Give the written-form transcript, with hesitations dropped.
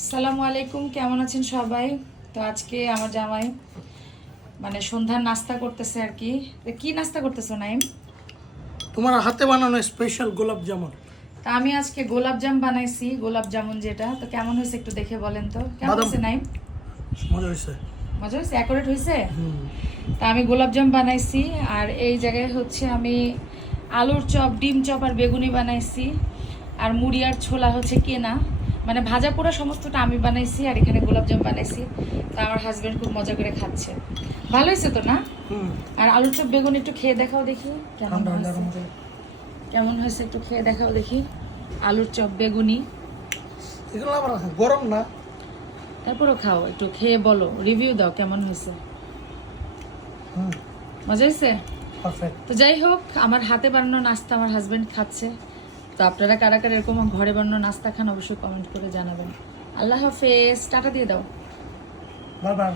আসসালামু আলাইকুম, কেমন আছেন সবাই? তো আজকে আমার জামাই মানে সন্ধ্যার নাস্তা করতেছে আর কি। তো কি নাস্তা করতেছো নাইম? তোমার হাতে বানানো স্পেশাল গোলাপ জামুন। তা আমি আজকে গোলাপ জাম বানাইছি, গোলাপ জামুন যেটা। তো কেমন হয়েছে একটু দেখে বলেন তো, কেমন বাদাম। হয়েছে নাইম? মজা হয়েছে। মজা হয়েছে, অ্যাকুরেট হয়েছে। তা আমি গোলাপ জাম বানাইছি, আর এই জায়গায় হচ্ছে আমি আলুর চপ, ডিম চপ আর বেগুনি বানাইছি। আর মুড়ি আর ছোলা হচ্ছে কেনা, মানে ভাজা পোড়া সমস্তটা আমি বানাইছি। আর এখানে গোলাপ জাম বানাইছি। তা আমার হাজবেন্ড খুব মজা করে খাচ্ছে। ভালো হয়েছে তো না? আর আলুর চপ বেগুনি একটু খেয়ে দেখাও দেখি কেমন হয়েছে। কেমন হয়েছে একটু খেয়ে দেখাও দেখি। আলুর চপ বেগুনি এগুলো আবার গরম না। তারপরও খাও, একটু খেয়ে বলো, রিভিউ দাও কেমন হয়েছে। মজা হয়েছে? পারফেক্ট। তো যাই হোক, আমার হাতে বানানো নাস্তা আমার হাজবেন্ড খাচ্ছে। তো আপনারা কারা কারা এরকম ঘরে বানানো নাস্তা খান অবশ্যই কমেন্ট করে জানাবেন। আল্লাহ হাফেজ, টাটা দিয়ে দাও। বারবার